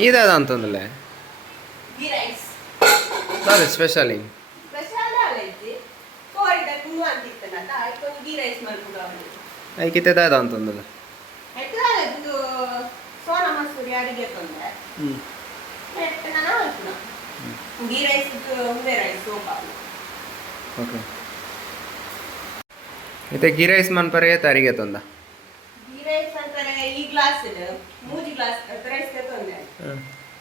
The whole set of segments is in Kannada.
ಇದಾದ ಅಂತಂದಲ್ಲ ಗೀ ರೈಸ್ ಅದೇ ಸ್ಪೆಷಲಿ ಸ್ಪೆಷಲ್ ಆಲೈತಿ ಕೋಲ್ಡ್ ಕುಣ್ಣು ಅಂತಿತ್ತನಲ್ಲ ಅದಕ್ಕೊಂದು ಗೀ ರೈಸ್ ಮಾಡ್ಕೊಂಡು ಅವಳು ಐಕಿತೆ ದಾದ ಅಂತಂದಲ್ಲ ಆಯ್ತು ಇದು ಸೋನಾ ಮಸೂರಿ ಅಡಿಗೆ ತೊಂದರೆ ನಾನು ಹಾಕಿನ ಗೀ ರೈಸ್ ಒಂದೇ ರೈಸ್ ಸೋಪ ಓಕೆ ಇತ್ತೆ ಗೀ ರೈಸ್ ಮನ್ಪರೆ ತಾರಿಗೆ ತಂದ ಗೀ ರೈಸ್ ಅಂತಾರೆ ಈ ಗ್ಲಾಸ್ ಮೂಜಿ ಗ್ಲಾಸ್ ರೈಸ್ ತೊಂದರೆ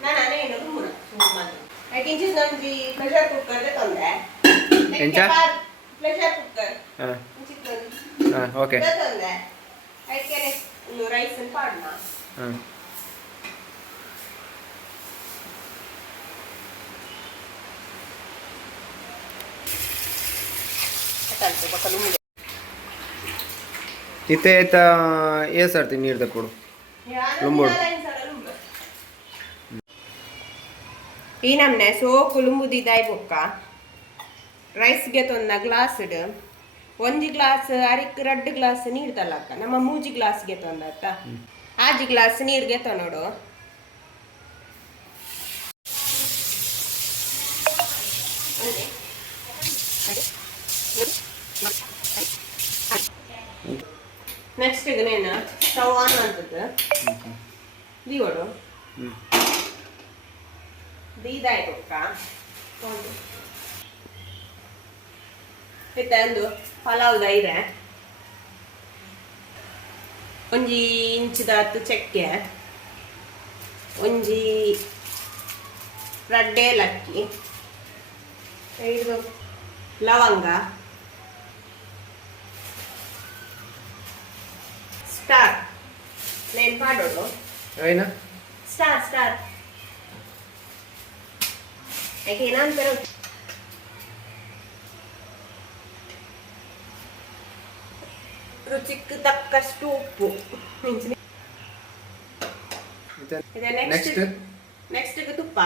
ನಾನು ಅನೇನು ರೂಮ ಸುಮ್ಮನೆ ಐಕಿಂಚು ನಮ್ಗೆ ಪ್ರೆಷರ್ ಕುಕ್ಕರ್ ತೊಂದರೆ ಪ್ರೆಷರ್ ಕುಕ್ಕರ್ ಓಕೆ ತೊಂದರೆ ಅದಕ್ಕೆ ರೈಸ್ ಪಾಡ್ನ ಇತ್ತೆ ಏ ಸರ್ತಿ ನೀರು ತಕ್ಕೊಡು ಲುಂಬೋಡು ಈ ನಮ್ನೆ ಸೋಕು ಲುಂಬುದಿದ್ದಾಯಿ ಬೊಕ್ಕ ರೈಸ್ಗೆ ತೊಂದ ಗ್ಲಾಸ್ ಒಂಜಿ ಗ್ಲಾಸ್ ಅರಿಕ್ 2 ಗ್ಲಾಸ್ ನೀರು ತಲಕ್ಕ ನಮ್ಮ ಮೂಜಿ ಗ್ಲಾಸ್ಗೆ ತೊಂದತ್ತ ಆಜಿ glass ನೀರ್ಗೆ ತೊನೋಡು next Nenu stove on ಅಂತದ್ದು ದೀವಡು ದೀದಾಯಿ ಬೊಕ್ಕ ಇತ್ತಂದು ಪಲಾವ್ ದೈರೆ ಒಂಜಿ ಇಂಚಿದಾತು ಚಕ್ಕೆ ಒಂಜಿ ರಡ್ಡೆ ಲಕ್ಕಿ ಇದು ಲವಂಗ ಸ್ಟಾರ್ ನೇನ್ ಮಾಡೋದು ಸ್ಟಾರ್ ಯಾಕೆ ಏನಂತಾರೆ ರುಚಿಗೆ ತಕ್ಕಷ್ಟು ಉಪ್ಪು ನೆಕ್ಸ್ಟ್ ತುಪ್ಪ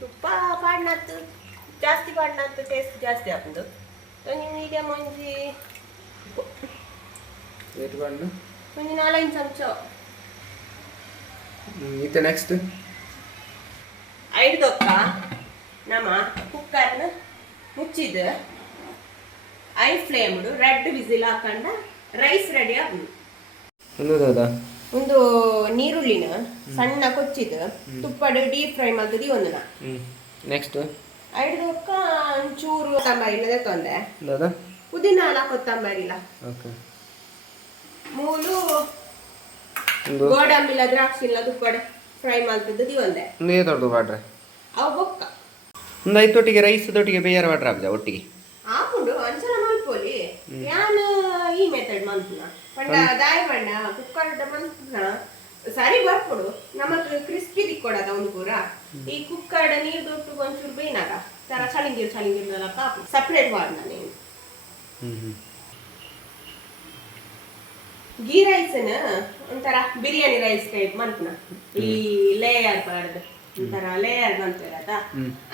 ತುಪ್ಪ ಪಾಡ್ನತ್ತು ಜಾಸ್ತಿ ಪಾಡ್ನತ್ತು ಟೇಸ್ಟ್ ಜಾಸ್ತಿ ಹಾಕುದು ಮೀಡಿಯಂ ಒಂಜಿ 4 ಚಮಚ ನೆಕ್ಸ್ಟ್ ಐದೊಕ್ಕ ನಮ್ಮ ಕುಕ್ಕರ್ನ ಮುಚ್ಚಿದ ಐ ಫ್ಲೇಮ್ ರೆಡ್ ವಿಸಿಲ್ ಹಾಕೊಂಡ ರೈಸ್ ರೆಡಿ ಆಗುದು ಒಂದು ನೀರುಳ್ಳಿನ ಸಣ್ಣ ಕೊಚ್ಚಿದ ತುಪ್ಪದ ಡೀಪ್ ಫ್ರೈ ಮಾಡ್ತದಿ ಒಂದನ ನೆಕ್ಸ್ಟ್ ಐದೊಕ್ಕ ಒಂಚೂರು ಕೊತ್ತಂಬರಿ ತೊಂದೆ ಪುದೀನ ಕೊತ್ತಂಬರಿಲ್ಲ ಮೂಲು ಗೋಡಂಬಿಲ್ಲ ದ್ರಾಕ್ಷಿ ಇಲ್ಲ ತುಪ್ಪದ ಫ್ರೈ ಮಾಡ್ತದ್ದು ಒಂದೇ ತೊಡ್ದು ಬಾಡ್ರೆ ಅವು ಬೊಕ್ಕ ಒಂದು ಐದೊಟ್ಟಿಗೆ ರೈಸ್ ದೊಟ್ಟಿಗೆ ಬೇಯಾರ ಬಾಟ್ರೆ ಆಗ್ತದೆ ಒಟ್ಟಿಗೆ ಹಾಕೊಂಡು ಅಂಚನ ಮಲ್ಪೋಲಿ ಯಾನು ಈ ಮೆಥಡ್ ಮಲ್ಪುನ ಪಂಡ ದಾಯ ಪಂಡ ಕುಕ್ಕರ್ ಮಲ್ಪುನ ಸರಿ ಬರ್ಕೊಡು ನಮಕ್ ಕ್ರಿಸ್ಪಿ ತಿಕ್ಕೊಡದ ಒಂದು ಪೂರ ಈ ಕುಕ್ಕರ್ ನೀರು ದೊಟ್ಟು ಒಂಚೂರು ಬೇಯ್ನಾಗ ತರ ಚಳಿಂಗಿರ್ದಲ್ಲ ಕಾಪು ಸಪ್ರೇಟ್ ಮಾಡ್ದ ನೀನು ಗೀ ರೈಸ್ನ ಒಂಥರ ಬಿರಿಯಾನಿ ರೈಸ್ ಟೈಪ್ ಮಲ್ಪುನ ಈ ಲೇಯರ್ ಪಾಡ್ದು ಒಂಥರ ಲೇಯರ್ ಬಂತಿರತ್ತ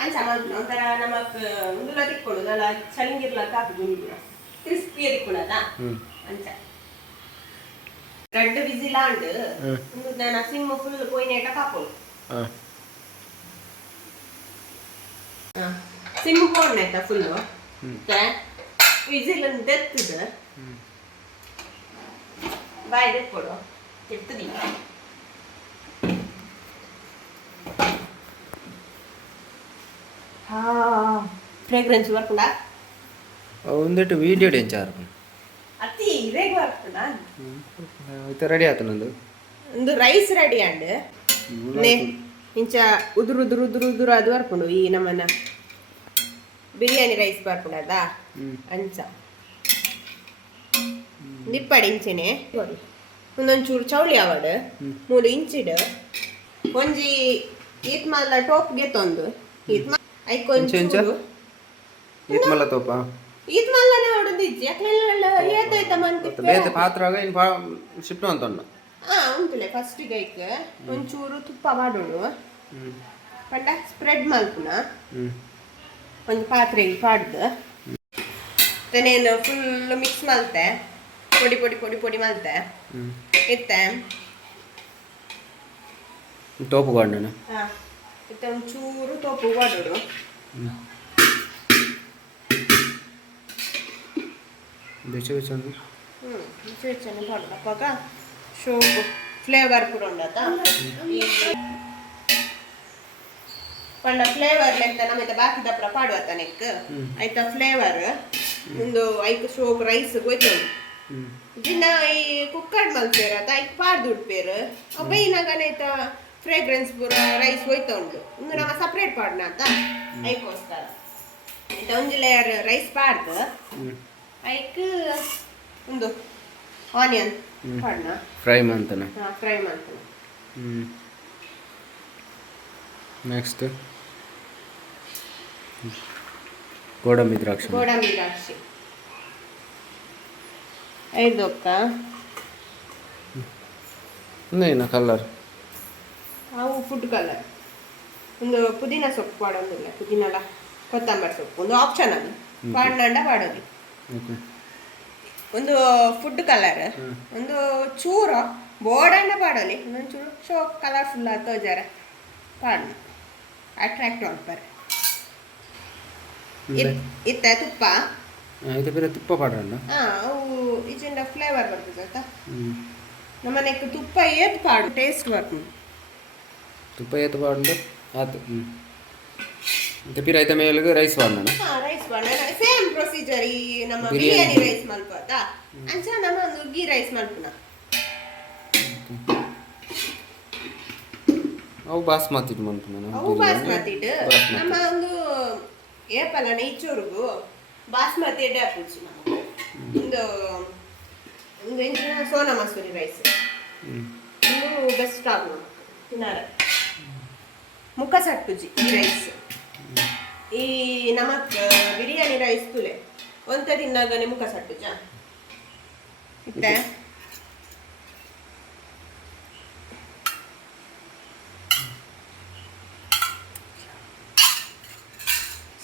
ಅಂಚ ಮಲ್ಪುನ ಒಂಥರ ನಮಕ್ ಉಂದುಲ ತಿಕ್ಕೊಡುದಲ್ಲ ಚಳಿಂಗಿರ್ಲಕ್ಕ ಹಾಕುದು ಕ್ರಿಸ್ಪಿ ತಿಕ್ಕೊಡದ ಅಂಚ 2 ವಿಸಿಲ್ ಆಂಡ್ ಒಂದು ನಾನು ಸಿಮ್ ಫುಲ್ ಕೊಯ್ನೇಟ ಕಾಪೋಡು ಸಿಮ್ ಕೊಡ್ನೇಟ ಫುಲ್ ವಿಸಿಲ್ ದೆತ್ತದ ಬಾಯ್ ದೆಕ್ಕೊಡು ಎತ್ತದಿ ಫ್ರೇಗ್ರೆನ್ಸ್ ಬರ್ಕೊಂಡ ಒಂದಿಟ್ಟು ವಿಡಿಯೋ ಡೆಂಚಾರು ಅತಿ ರೇಗ್ ಬರ್ಕೊಂಡ ರೆಡಿ ಆಯ್ತು ನಂದು ಒಂದು ರೈಸ್ ರೆಡಿ ಅಂಡ್ ಇಂಚ ಉದುರು ಉದುರು ಉದುರು ಉದುರು ಅದು ಬರ್ಕೊಂಡು ಈ ನಮ್ಮನ್ನ ಬಿರಿಯಾನಿ ರೈಸ್ ಬರ್ಕೊಂಡದ ಅಂಚ ದಿಪ್ಪಡಿ ಇಂಚೆನೆ ಒಂದೊಂಚೂರು ಚೌಳಿ ಆವಡ್ 3 ಇಂಚಿಡ್ ಒಂಜಿ ಈತ್ ಮಲ್ಲ ಟೋಪ್ಗೆ ತೊಂದು ಈತ್ ಐಕೊಂಚೂರು ಈತ್ ಮಲ್ಲ ತೋಪ ಈತ್ ಮಲ್ಲನೆ ಹೊಡೆದಿಜ್ಜಿ ಯಾಕೆಲ್ಲ ಏತಾಯ್ತ ಮಂತಿತ್ತು ಬೇತೆ ಪಾತ್ರ ಶಿಫ್ಟ್ ಅಂತೊಂಡು ಉಂಟುಲೆ ಫಸ್ಟ್ ಗೈಕ್ ಒಂಚೂರು ತುಪ್ಪ ಮಾಡೋಣ ಪಂಡ ಸ್ಪ್ರೆಡ್ ಮಲ್ಪುನ ಒಂದು ಪಾತ್ರೆಗೆ ಪಾಡ್ದು ತನೇನು ಫುಲ್ ಮಿಕ್ಸ್ ಮಲ್ತೆ ಪೊಡಿ ಪೊಡಿ ಪೊಡಿ ಪೊಡಿ ಮಲ್ತೆ ಇತ್ತೆ ತೋಪು ಗೊಂಡನ ಹಾಂ ಇತ್ತ ಒಂಚೂರು ತೋಪು ಮಾಡೋಡು ಬೆಚ್ಚ ಬೆಚ್ಚ ಚೇಚನೆ ಮಾಡೋದು ಅಪ್ಪಾಗ ಶೋಕು ಫ್ಲೇವರ್ ಕೂಡ ಉಂಡತ ಪಂಡ ಫ್ಲೇವರ್ ಲೆಕ್ಕ ನಮ್ಮಿಂದ ಬಾಕಿ ದಪ್ಪ ಪಾಡುವತ್ತ ನೆಕ್ ಆಯ್ತಾ ಫ್ಲೇವರ್ ಒಂದು ಐಕ್ ಶೋಕ್ ರೈಸ್ ಗೊತ್ತುಂಡು ಜಿನ್ನ ಈ ಕುಕ್ಕರ್ ಮಲ್ಪೇರತ ಐಕ್ ಪಾರ್ದು ಉಡ್ಪೇರು ಬೈನಾಗನೈತ ಫ್ರೇಗ್ರೆನ್ಸ್ ಪೂರ ರೈಸ್ ಹೋಯ್ತಾ ಉಂಡು ಒಂದು ನಮ್ಮ ಸಪ್ರೇಟ್ ಪಾಡ್ನ ಅಂತ ಐಕೋಸ್ಕರ ಆಯ್ತಾ ಒಂದು ಲೇಯರ್ ರೈಸ್ ಪಾಡ್ದು ಐಕ್ ಒಂದು ಆನಿಯನ್ ಪಾಡ್ನ ಫ್ರೈ ಮಾಡ್ತಾನೆ ಫ್ರೈ ಮಾಡ್ತಾನೆ ನೆಕ್ಸ್ಟ್ ಗೋಡಂಬಿ ದ್ರಾಕ್ಷಿ ಗೋಡಂಬಿ ದ್ರಾಕ್ಷಿ ಐದೊಕ್ಕ ಇನ್ನೇನು ಕಲರ್ ಅವು ಫುಡ್ ಕಲರ್ ಒಂದು ಪುದೀನ ಸೊಪ್ಪು ಪಾಡೋದಿಲ್ಲ ಪುದೀನಲ್ಲ ಕೊತ್ತಂಬರಿ ಸೊಪ್ಪು ಒಂದು ಆಪ್ಷನ್ ಅದು ಪಾಡ್ನಂಡ ಪಾಡೋದು ಒಂದು ಫುಡ್ ಕಲರ್ ಒಂದು ಚೂರ ಬೋರ್ಡನ್ನ ಪಾಡೋಲಿ ಒಂದೊಂದು ಚೂರು ಶೋ ಕಲರ್ಫುಲ್ ಆಯ್ತು ಜರ ಪಾಡ್ನ ಅಟ್ರಾಕ್ಟ್ ಮಾಡ್ತಾರೆ ಇತ್ತ ತುಪ್ಪ ಇದು ಬೇರೆ ತುಪ್ಪ ಪಾಡ್ರಲ್ಲ ಅವು ಈಚಿಂದ ಫ್ಲೇವರ್ ಬರ್ತದೆ ಆಯ್ತಾ ನಮ್ಮನೆಗೆ ತುಪ್ಪ ಏತ್ ಪಾಡು ಟೇಸ್ಟ್ ಬರ್ತದೆ ತುಪ್ಪ ಏತ್ ಪಾಡು ಆಯ್ತು ಮತ್ತೆ ಪಿರ ಐತ ಮೇಲೆಗೆ ರೈಸ್ ಪಾಡ್ನ ರೈಸ್ ಪಾಡ್ನ ಸೇಮ್ ಪ್ರೊಸೀಜರ್ ಈ ನಮ್ಮ ಬಿರಿಯಾನಿ ರೈಸ್ ಮಲ್ಪತ್ತ ಅಂಚ ನಮ್ಮ ಒಂದು ಗೀ ರೈಸ್ ಮಲ್ಪನ ಅವು ಬಾಸ್ಮತಿ ಮಲ್ಪನ ಅವು ಬಾಸ್ಮತಿ ನಮ್ಮ ಒಂದು ಏಪಲ್ಲ ಈಚೂರ್ಗು ಬಾಸ್ಮತಿ ಎಡ್ಡೆ ಹಾಕುಚ್ಚು ನಮಗೆ ಒಂದು ಒಂದು ಎಂಚಿನ ಸೋನಾ ಮಸೂರಿ ರೈಸ್ ಒಂದು ಬೆಸ್ಟ್ ಆಗು ನಮಗೆ ತಿನ್ನಾರ ಮುಖ ಸಟ್ಟುಜಿ ಈ ರೈಸ್ ಈ ನಮಕ್ ಬಿರಿಯಾನಿ ರೈಸ್ ತುಲೆ ಒಂತ ತಿನ್ನಾಗನೆ ಮುಖ ಸಟ್ಟುಜ ಇತ್ತೆ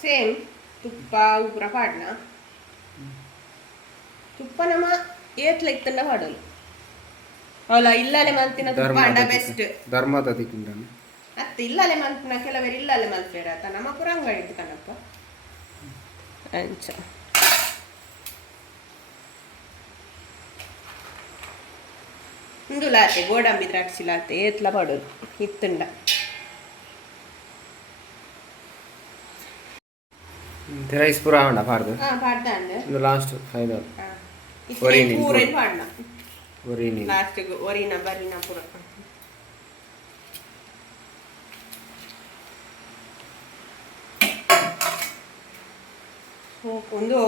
ಸೇಮ್ ತುಪ್ಪ ಉಗ್ರ ಪಾಡ್ನ ತುಪ್ಪ ನಮ್ಮ ಏತ್ಲೆಕ್ ತಂಡ ಪಾಡೋದು ಅವಳ ಇಲ್ಲಲೆ ಮಲ್ತಿನ ತುಪ್ಪ ಅಂಡ ಬೆಸ್ಟ್ ಧರ್ಮದ ತಿಕ್ಕಿಂಡ ಅತ್ತ ಇಲ್ಲಲೆ ಮಲ್ತಿನ ಕೆಲವರು ಇಲ್ಲಲೆ ಮಲ್ಪೇರ ಆತ ನಮ್ಮ ಪುರ ಅಂಗಡಿ ಇತ್ತು ಕಣಪ್ಪ ಅಂಚ ಇಂದು ಲಾತೆ ಗೋಡಂಬಿ ದ್ರಾಕ್ಷಿ ಲಾತೆ ಏತ್ಲ ಪಾಡೋದು ಇತ್ತುಂಡ ರೈಸ್ ಪೂರ ಆವಣ್ಣ ಪಾಡ್ದು ಪಾಡ್ದಾಂಡು ಇದು ಲಾಸ್ಟ್ ಫೈನಲ್ ಒರಿನ ಪಾಡ್ನ ಒರಿನಿ ಲಾಸ್ಟ್ ಒರಿನ ಬರಿನ ಪೂರ ಒಂದು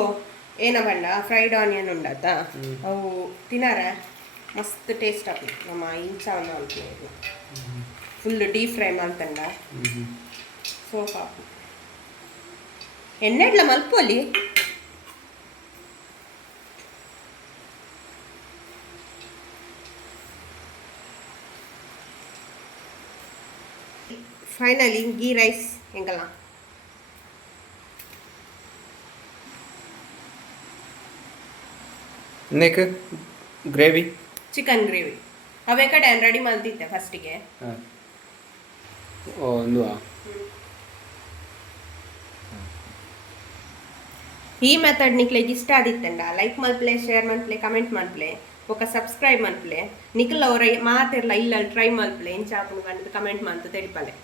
ಏನ ಬಂಡ ಫ್ರೈಡ್ ಆನಿಯನ್ ಉಂಡಾತ ಅವು ತಿನ್ನಾರ ಮಸ್ತ್ ಟೇಸ್ಟ್ ಆಗ್ತದೆ ನಮ್ಮ ಇಂಚಾವನ್ನ ಅನ್ಕೊಳ್ಳೋದು ಫುಲ್ ಡೀಪ್ ಫ್ರೈ ಮಾಡ್ತಂಡ ಸೋಪ್ ಹಾಕು ಎಣ್ಣೆಡ್ಲ ಮಲ್ಪೋಲಿ ಫೈನಲಿ ಗೀ ರೈಸ್ ಹೆಂಗಲ್ಲ ನೆಕ್ ಗ್ರೇವಿ ಚಿಕನ್ ಗ್ರೇವಿ ಅವೇ ಕಡೆ ರೆಡಿ ಮಾಡ್ತಿದ್ದೆ ಫಸ್ಟಿಗೆ ಒಂದು ಈ ಮೆಥಡ್ ನಿಕ್ಲೆ ಇಷ್ಟ ಆದಿತ್ತಂಡ ಲೈಕ್ ಮಲ್ಪ್ಲೆ ಶೇರ್ ಮಲ್ಪ್ಲೆ ಕಮೆಂಟ್ ಮಲ್ಪ್ಲೆ ఒక ಸಬ್ಸ್ಕ್ರೈಬ್ ಮಲ್ಪ್ಲೆ ನಿಖಲ್ ಅವರ ಮಾತಿರ್ಲ ಇಲ್ಲ ಟ್ರೈ ಮಲ್ಪ್ಲೆ ಇಂಚಾಪನು ಕಂಡು ಕಮೆಂಟ್ ಮಾಡ್ತು ತೆರಿಪಲೆ